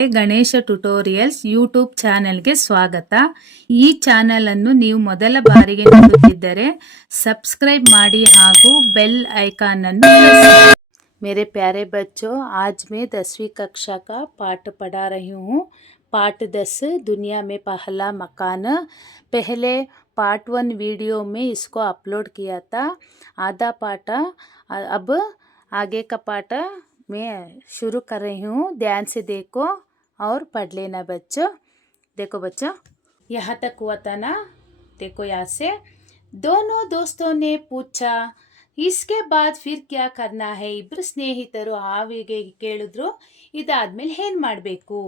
Ganesha tutorials YouTube ಚಾನೆಲ್ಗೆ ಸ್ವಾಗತ. ಈ ಚಾನೆಲ್ ಅನ್ನು ನೀವು ಮೊದಲ ಬಾರಿಗೆ ನೋಡುತ್ತಿದ್ದರೆ ಸಬ್ಸ್ಕ್ರೈಬ್ ಮಾಡಿ ಹಾಗೂ ಬೆಲ್ ಐಕಾನ್ ಅನ್ನು ಪ್ರೆಸ್ ಮಾಡಿ. मेरे प्यारे बच्चों, आज मैं 10वीं कक्षा का पाठ पढ़ा रही हूँ. पाठ 10 दुनिया में पहला मकान. पहले पार्ट 1 वीडियो में इसको अपलोड किया था. आधा पाठ अब आगे का पाठ मैं शुरू कर रही हूँ. ध्यान से देखो और पढ़ लेना बच्चों. देखो बच्चों, यहाँ तक हुआ था ना. देखो यहाँ से दोनों दोस्तों ने पूछा, इसके बाद फिर क्या करना है. ಇಬ್ರು ಸ್ನೇಹಿತರು ಆವಿಗೆ ಕೇಳಿದ್ರು, ಇದಾದ್ಮೇಲೆ ಏನ್ ಮಾಡಬೇಕು.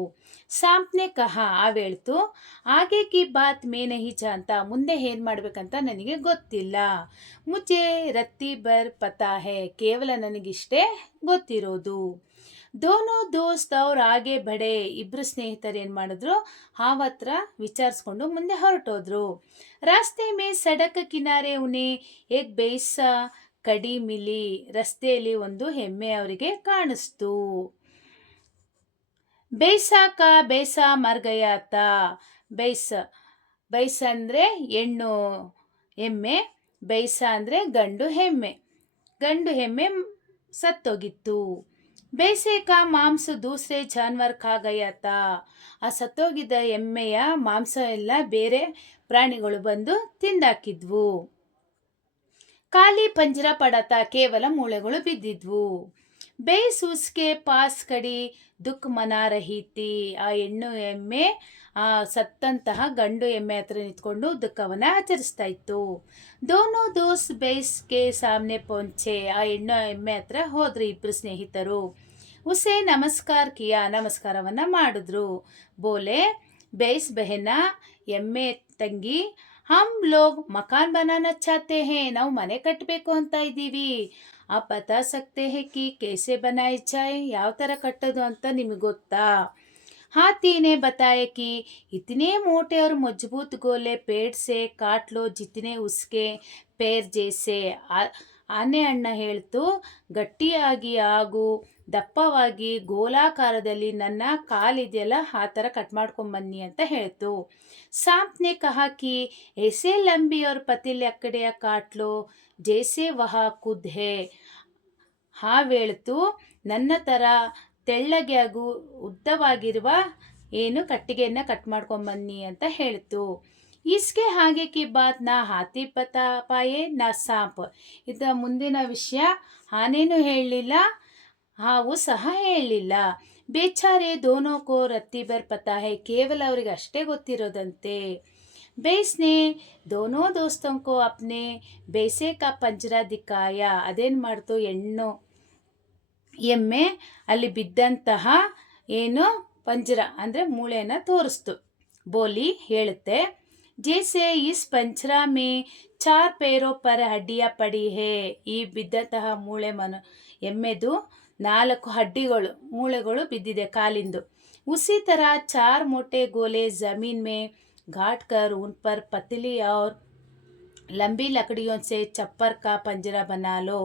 ಸಾಂಪ್ನೆ ಕಹಾ, ಆವ್ ಹೇಳ್ತು, ಆಗೆ ಕಿ ಬಾತ್ ಮೇ ನಹಿ ಜಾನ್ತಾ, ಮುಂದೆ ಏನ್ ಮಾಡ್ಬೇಕಂತ ನನಗೆ ಗೊತ್ತಿಲ್ಲ. ಮುಜೆ ರತ್ತಿ ಬರ್ ಪತಾ ಹೈ, ಕೇವಲ ನನಗಿಷ್ಟೇ ಗೊತ್ತಿರೋದು. ದೋನೋ ದೋಸ್ತ್ ಅವ್ರ ಆಗೆ ಬಡೆ, ಇಬ್ರು ಸ್ನೇಹಿತರು ಏನು ಮಾಡಿದ್ರು, ಹಾವ್ ಹತ್ರ ವಿಚಾರಿಸ್ಕೊಂಡು ಮುಂದೆ ಹೊರಟೋದ್ರು. ರಾಸ್ತೆ ಮೇ ಸಡಕ್ ಕಿನಾರೆ ಉನೆ ಏಕ್ ಬೇಸ ಕಡಿ ಮಿಲಿ, ರಸ್ತೆಯಲ್ಲಿ ಒಂದು ಎಮ್ಮೆ ಅವರಿಗೆ ಕಾಣಿಸ್ತು. ಬೇಸಾಕ ಬೇಸ ಮರ್ಗಯಾತ, ಬೈಸ ಅಂದರೆ ಹೆಣ್ಣು ಎಮ್ಮೆ, ಬೈಸ ಅಂದರೆ ಗಂಡು ಎಮ್ಮೆ ಸತ್ತೋಗಿತ್ತು. ಬೇಸೆ ಕಾ ಮಾಂಸ ದೂಸರೆ ಜಾನ್ವರ್ ಖಾ ಗಯಾತ, ಆ ಸತ್ತೋಗಿದ್ದ ಎಮ್ಮೆಯ ಮಾಂಸ ಎಲ್ಲ ಬೇರೆ ಪ್ರಾಣಿಗಳು ಬಂದು ತಿಂದಾಕಿದ್ವು. ಖಾಲಿ ಪಂಜರ ಪಡತ, ಕೇವಲ ಮೂಳೆಗಳು ಬಿದ್ದಿದ್ವು. ಬೇಸ್ ಉಸ್ಕೆ ಪಾಸ್ ಕಡಿ ದುಃಖ ಮನಾ ರಹೀತಿ, ಆ ಹೆಣ್ಣು ಎಮ್ಮೆ ಆ ಸತ್ತಂತಹ ಗಂಡು ಎಮ್ಮೆ ಹತ್ರ ನಿಂತ್ಕೊಂಡು ದುಃಖವನ್ನು ಆಚರಿಸ್ತಾ ಇತ್ತು. ದೋನೋ ದೋಸ್ತ್ ಬೇಸ್ಗೆ ಸಾಮ್ನೆ ಪਹੁಂಚೆ, ಆ ಹೆಣ್ಣು ಎಮ್ಮೆ ಹತ್ರ ಹೋದ್ರು ಇಬ್ರು ಸ್ನೇಹಿತರು. ಉಸೆ ನಮಸ್ಕಾರ ಕಿಯಾ, ನಮಸ್ಕಾರವನ್ನು ಮಾಡಿದ್ರು. ಬೋಲೆ, ಬೇಸ್ ಬೆಹನ, ಎಮ್ಮೆ ತಂಗಿ, ಹಮ್ ಲೋಗ್ ಮಕಾನ್ ಬನಾನಾ ಚಾತೆ ಹೇ, ನಾವು ಮನೆ ಕಟ್ಟಬೇಕು ಅಂತ ಇದ್ದೀವಿ. आप बता सकते हैं कि कैसे बनाई जाए, ಯಾವ ಥರ ಕಟ್ಟೋದು ಅಂತ ನಿಮಗೆ ಗೊತ್ತಾ. हाथी ने बताया कि इतने मोटे और मजबूत गोले पेड़ से काट लो जितने उसके पैर जैसे. ಆನೆ ಅಣ್ಣ ಹೇಳ್ತು, ಗಟ್ಟಿಯಾಗಿ ಹಾಗೂ ದಪ್ಪವಾಗಿ ಗೋಲಾಕಾರದಲ್ಲಿ ನನ್ನ ಕಾಲಿದೆಯಲ್ಲ ಆ ಥರ ಕಟ್ ಮಾಡ್ಕೊಂಬನ್ನಿ ಅಂತ ಹೇಳ್ತು. ಸಾಂಪ್ನೆ ಕಹಾ ಕಿ ऐसे लंबी और पतली लकड़ियाँ काट लो जैसे वह खुद है. ಹಾವು ಹೇಳ್ತು, ನನ್ನ ಥರ ತೆಳ್ಳಗೆ ಹಾಗೂ ಉದ್ದವಾಗಿರುವ ಕಟ್ಟಿಗೆಯನ್ನು ಕಟ್ ಮಾಡ್ಕೊಂಬನ್ನಿ ಅಂತ ಹೇಳ್ತು. ಇಸ್ಕೆ ಹಾಗೆ ಕಿ ಬಾತ್ ನಾ ಹಾತಿ ಪತಾ ಪಾಯೆ ನಾ ಸಾಂಪ್, ಇದು ಮುಂದಿನ ವಿಷಯ ಆನೇನು ಹೇಳಲಿಲ್ಲ, ಹಾವು ಸಹ ಹೇಳಲಿಲ್ಲ. ಬೇಚಾರೆ ದೋನೋ ಕೋ ರತ್ತಿ ಬರ್ ಪತಾ ಹೈ, ಕೇವಲ ಅವರಿಗೆ ಅಷ್ಟೇ ಗೊತ್ತಿರೋದಂತೆ. ಬೇಸ್ನೆ ದೋನೋ ದೋಸ್ತಂಕೋ ಅಪ್ನೆ ಬೇಸೆ ಕಾ ಪಂಜರ ದಿಕ್ಕಾಯ, ಅದೇನು ಮಾಡ್ತು, ಹೆಣ್ಣು ಎಮ್ಮೆ ಅಲ್ಲಿ ಬಿದ್ದಂತಹ ಪಂಜರ ಅಂದರೆ ಮೂಳೆಯನ್ನು ತೋರಿಸ್ತು. ಬೋಲಿ ಹೇಳುತ್ತೆ, ಜೇಸೆ ಇಸ್ ಪಂಜರ ಮೇ 4 पैरों पर हड्डियाँ पड़ी है, ಈ ಬಿದ್ದಂತಹ ಮೂಳೆ ಎಮ್ಮೆದು 4 ಮೂಳೆಗಳು ಬಿದ್ದಿದೆ ಕಾಲಿಂದು. उसी तरह 4 मोटे गोले जमीन में गाड़ कर उन पर पतली और लंबी लकड़ियों से छप्पर का पंजरा बना लो.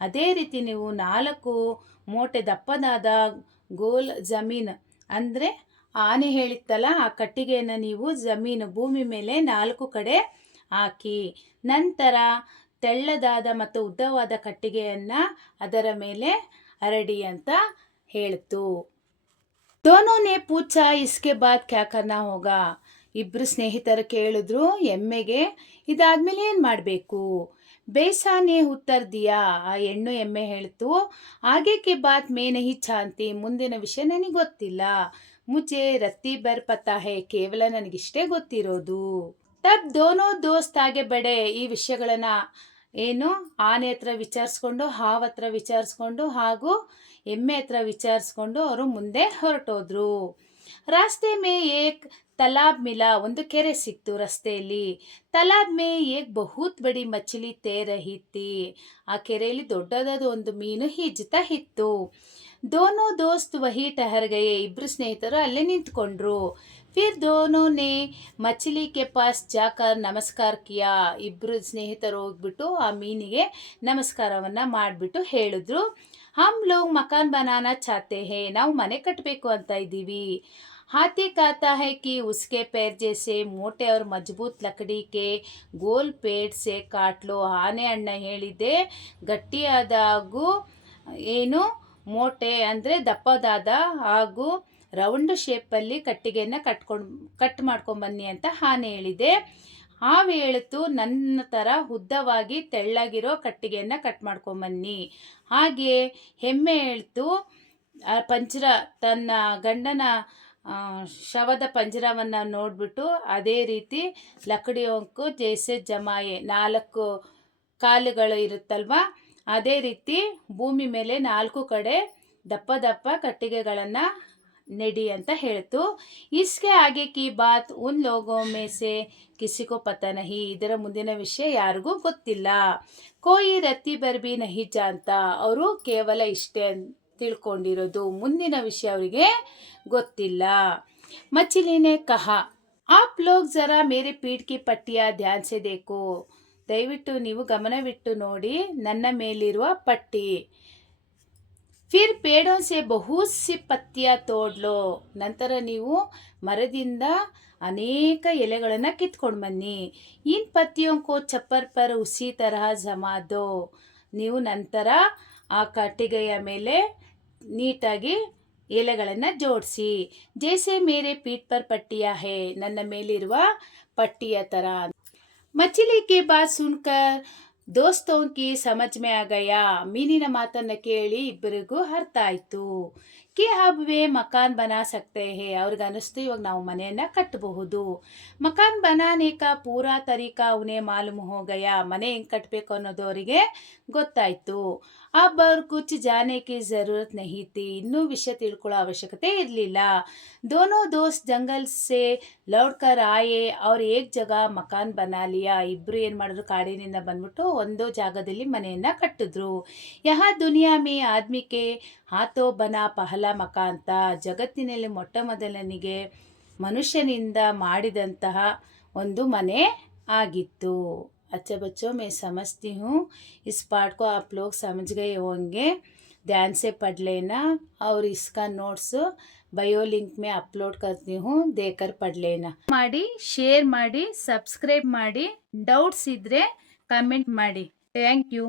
ಅದೇ ರೀತಿ ನೀವು 4 ಮೂಟೆ ದಪ್ಪದಾದ ಗೋಲ್ ಜಮೀನು ಅಂದರೆ ಆನೆ ಹೇಳಿತ್ತಲ್ಲ, ಆ ಕಟ್ಟಿಗೆಯನ್ನು ನೀವು ಭೂಮಿ ಮೇಲೆ 4 ಕಡೆ ಹಾಕಿ, ನಂತರ ತೆಳ್ಳದಾದ ಮತ್ತು ಉದ್ದವಾದ ಕಟ್ಟಿಗೆಯನ್ನು ಅದರ ಮೇಲೆ ಹರಡಿ ಅಂತ ಹೇಳ್ತು. ದೋನೋನೆ ಪೂಚ ಇಸ್ಕೆ ಬಾದ್ ಕ್ಯಾ ಕರ್ನಾ ಹೋಗಾ, ಇಬ್ರು ಸ್ನೇಹಿತರು ಕೇಳಿದ್ರು ಎಮ್ಮೆಗೆ, ಇದಾದ್ಮೇಲೆ ಏನು ಮಾಡಬೇಕು. ಬೇಸಾನೆ ಉತ್ತರ ದಿಯಾ, ಆ ಹೆಣ್ಣು ಎಮ್ಮೆ ಹೇಳ್ತು, ಆಗೆ ಕೆ ಬಾತ್ ಮೇ ನಹಿ ಚಾಂತಿ, ಮುಂದಿನ ವಿಷಯ ನನಗೆ ಗೊತ್ತಿಲ್ಲ. ಮುಜೆ ರತ್ತಿ ಬರ್ ಪತಾ ಹೈ, ಕೇವಲ ನನಗಿಷ್ಟೇ ಗೊತ್ತಿರೋದು. ತಬ್ ದೋನೋ ದೋಸ್ತ್ ಆಗೆ ಬಡೆ, ಈ ವಿಷಯಗಳನ್ನು ಆನೆ ಹತ್ರ ವಿಚಾರಿಸ್ಕೊಂಡು, ಹಾವು ಹತ್ರ ವಿಚಾರಿಸ್ಕೊಂಡು ಹಾಗೂ ಎಮ್ಮೆ ಹತ್ರ ವಿಚಾರಿಸ್ಕೊಂಡು ಅವರು ಮುಂದೆ ಹೊರಟೋದ್ರು. ರಾಸ್ತೆ ಮೇ ಏಕ್ ತಲಾಬ್ ಮಿಲಾ, ಒಂದು ಕೆರೆ ಸಿಕ್ತು ರಸ್ತೆಯಲ್ಲಿ. ತಲಾಬ್ ಮೇ ಏಕ್ ಬಹುತ್ ಬಡಿ ಮछली ತೇರ್ ರಹಿ ಥಿ, ಆ ಕೆರೆಯಲ್ಲಿ ದೊಡ್ಡದಾದ ಒಂದು ಮೀನು ಈಜುತ್ತಾ ಇತ್ತು. ದೋನೋ ದೋಸ್ತ್ ವಹಿ ಟಹರ್ ಗಯೆ, ಇಬ್ರು ಸ್ನೇಹಿತರು ಅಲ್ಲೇ ನಿಂತ್ಕೊಂಡ್ರು. ಫಿರ್ ದೋನೋ ನೆ ಮछली ಕೆ ಪಾಸ್ ಜಾಕರ್ ನಮಸ್ಕಾರ ಕಿಯಾ, ಇಬ್ರು ಸ್ನೇಹಿತರು ಹೋಗ್ಬಿಟ್ಟು ಆ ಮೀನಿಗೆ ನಮಸ್ಕಾರವನ್ನು ಮಾಡಿಬಿಟ್ಟು ಹೇಳಿದ್ರು, हम लोग मकान बनाना चाहते हैं, ನಾವು ಮನೆ ಕಟ್ಟಬೇಕು ಅಂತ ಇದ್ದೀವಿ. हाथी कहता है कि उसके पैर जैसे मोटे और मजबूत लकड़ी के गोल पेड़ से काट लो. ಆನೆ ಅಣ್ಣ ಹೇಳಿದೆ, ಗಟ್ಟಿಯಾದ ಹಾಗೂ ಏನು ಮೋಟೆ ಅಂದರೆ ದಪ್ಪದಾದ ಹಾಗೂ ರೌಂಡ್ ಶೇಪಲ್ಲಿ ಕಟ್ಟಿಗೆಯನ್ನು ಕಟ್ ಮಾಡ್ಕೊಂಬನ್ನಿ ಅಂತ ಆನೆ ಹೇಳಿದೆ. ಹಾವು ಹೇಳಿತು, ನನ್ನ ಥರ ಉದ್ದವಾಗಿ ತೆಳ್ಳಗಿರೋ ಕಟ್ಟಿಗೆಯನ್ನು ಕಟ್ ಮಾಡ್ಕೊಂಬನ್ನಿ. ಹಾಗೆ ಎಮ್ಮೆ ಹೇಳ್ತು, ಪಂಜರ ತನ್ನ ಗಂಡನ ಶವದ ಪಂಜರವನ್ನು ನೋಡಿಬಿಟ್ಟು ಅದೇ ರೀತಿ ಲಕಡಿಯೋಂಕು ಜೈಸೆ ಜಮಾಯೆ 4 ಕಾಲುಗಳು ಇರುತ್ತಲ್ವ, ಅದೇ ರೀತಿ ಭೂಮಿ ಮೇಲೆ 4 ಕಡೆ ದಪ್ಪ ದಪ್ಪ ಕಟ್ಟಿಗೆಗಳನ್ನು ನೆಡಿ ಅಂತ ಹೇಳ್ತು. ಇಸ್ಕೆ ಆಗೆ ಕಿ ಬಾತ್ ಉನ್ ಲೋಗೋ ಮೇ ಸೆ ಕಿಸಿಕೋ ಪತಾ ನಹಿ, ಇದರ ಮುಂದಿನ ವಿಷಯ ಯಾರಿಗೂ ಗೊತ್ತಿಲ್ಲ. ಕೋಯಿ ರತ್ತಿ ಬರ್ಬಿ ನಹಿ ಜಾಂತ, ಅವರು ಕೇವಲ ಇಷ್ಟೇ ತಿಳ್ಕೊಂಡಿರೋದು, ಮುಂದಿನ ವಿಷಯ ಅವರಿಗೆ ಗೊತ್ತಿಲ್ಲ. ಮಚಿಲಿನೇ ಕಹ, ಆಪ್ ಲೋಗ್ ಜರಾ ಮೇರೆ ಪೀಠ್ ಕಿ ಪಟ್ಟಿಯ ಧ್ಯಾನ್ ಸೆ ದೇಖೋ, ದಯವಿಟ್ಟು ನೀವು ಗಮನವಿಟ್ಟು ನೋಡಿ ನನ್ನ ಮೇಲಿರುವ ಪಟ್ಟಿ. ಫಿರ್ ಪೇಡೋ ಸೆ ಬಹುತ್ ಸಿ ಪತ್ತಿಯ ತೋಡ್ಲೋ, ನಂತರ ನೀವು ಮರದಿಂದ ಅನೇಕ ಎಲೆಗಳನ್ನು ಕಿತ್ಕೊಂಡು ಬನ್ನಿ. ಇನ್ ಪತ್ತಿಯೋ ಕೋ ಚಪ್ಪರ್ ಪರ್ ಉಸಿ ತರಹ ಜಮಾ ದೋ, ನೀವು ನಂತರ ಆ ಕಟ್ಟಿಗೆಯ ಮೇಲೆ ನೀಟಾಗಿ ಎಲೆಗಳನ್ನು ಜೋಡಿಸಿ. ಜೈಸೆ ಮೇರೆ ಪೀಠ್ ಪರ್ ಪಟ್ಟಿಯ ಹೇ, ನನ್ನ ಮೇಲಿರುವ ಪಟ್ಟಿಯ ಥರ. ಮಚಿಲಿ ಕೆ ಬಾತ್ ಸುನ್ಕರ್ ದೋಸ್ತೋಂ ಕಿ ಸಮಜ್ ಮೇ ಆ ಗಯಾ, ಮೀನಿನ ಮಾತನ್ನು ಕೇಳಿ ಇಬ್ಬರಿಗೂ ಅರ್ಥ ಆಯಿತು. ಕಿ ಅಬ್ ವೇ ಮಕಾನ್ ಬನಾ ಸಕ್ತೆ ಹೇ, ಅವ್ರಿಗೆ ಅನ್ನಿಸ್ತು ಇವಾಗ ನಾವು ಮನೆಯನ್ನು ಕಟ್ಟಬಹುದು. ಮಕಾನ್ ಬನಾನೆ ಕಾ ಪೂರಾ ತರೀಕಾ ಉನ್ಹೇ ಮಾಲೂಮ್ ಹೋ ಗಯಾ, ಮನೆ ಹೆಂಗೆ ಕಟ್ಟಬೇಕು ಅನ್ನೋದು ಅವರಿಗೆ ಗೊತ್ತಾಯಿತು. ಅಬ್ ಅವ್ರು ಕುಚ್ ಜಾನೆ ಕಿ ಜರೂರತ್ ನಹಿ ಥಿ, ಇನ್ನೂ ವಿಷಯ ತಿಳ್ಕೊಳ್ಳೋ ಅವಶ್ಯಕತೆ ಇರಲಿಲ್ಲ. ದೋನೋ ದೋಸ್ತ್ ಜಂಗಲ್ ಸೆ ಲೌಟ್ ಕರ್ ಆಯೆ ಅವ್ರು ಏಕ್ ಜಾಗ ಮಕಾನ್ ಬನಾ ಲಿಯಾ, ಇಬ್ಬರು ಏನು ಮಾಡಿದ್ರು ಕಾಡಿನಿಂದ ಬಂದ್ಬಿಟ್ಟು ಒಂದು ಜಾಗದಲ್ಲಿ ಮನೆಯನ್ನು ಕಟ್ಟಿದ್ರು. ಯಹ ದುನಿಯಾ ಮೇ ಆದ್ಮಿ ಕೆ ಹಾಥೋ ಬನಾ ಪಹಲ ಮಕಾನ್ ಅಂತ, ಜಗತ್ತಿನಲ್ಲಿ ಮೊಟ್ಟ ಮೊದಲನಿಗೆ ಮನುಷ್ಯನಿಂದ ಮಾಡಿದಂತಹ ಒಂದು ಮನೆ ಆಗಿತ್ತು. अच्छा बच्चों, मैं समझती हूँ इस पाठ को आप लोग समझ गए होंगे. ध्यान से पढ़ लेना और इसका नोट्स बयो लिंक में अपलोड करती हूँ, देकर पढ़ लेना. ಮಾಡಿ, ಶೇರ್ ಮಾಡಿ, ಸಬ್ಸ್ಕ್ರೈಬ್ ಮಾಡಿ, ಡೌಟ್ಸ್ ಇದ್ದರೆ ಕಮೆಂಟ್ ಮಾಡಿ. Thank you.